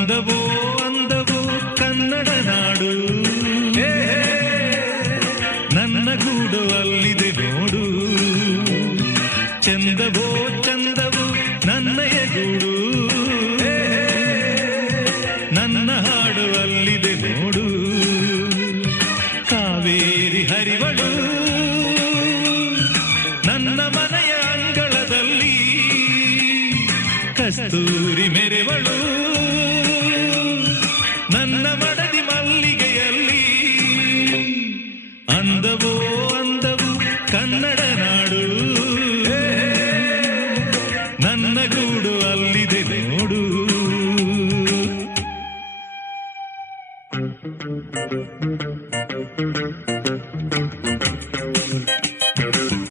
ಅಂದವೋ ಅಂದವೋ ಕನ್ನಡ ನಾಡು, ನನ್ನ ಗೂಡು ಅಲ್ಲಿದೆ ನೋಡು. ಚಂದವೋ ಚಂದವೋ ನನ್ನಯ ಗೂಡು, ನನ್ನ ಹಾಡು ಅಲ್ಲಿದೆ ನೋಡು. ಕಾವೇರಿ ಹರಿವಳು ನನ್ನ ಮನೆಯ ಅಂಗಳದಲ್ಲಿ, ಕಸ್ತೂರಿ ಮೆರೆವಳು ನನ್ನ ಮಡದಿ ಮಲ್ಲಿಗೆಯಲ್ಲಿ. ಅಂದವೋ ಅಂದವು ಕನ್ನಡ ನಾಡು.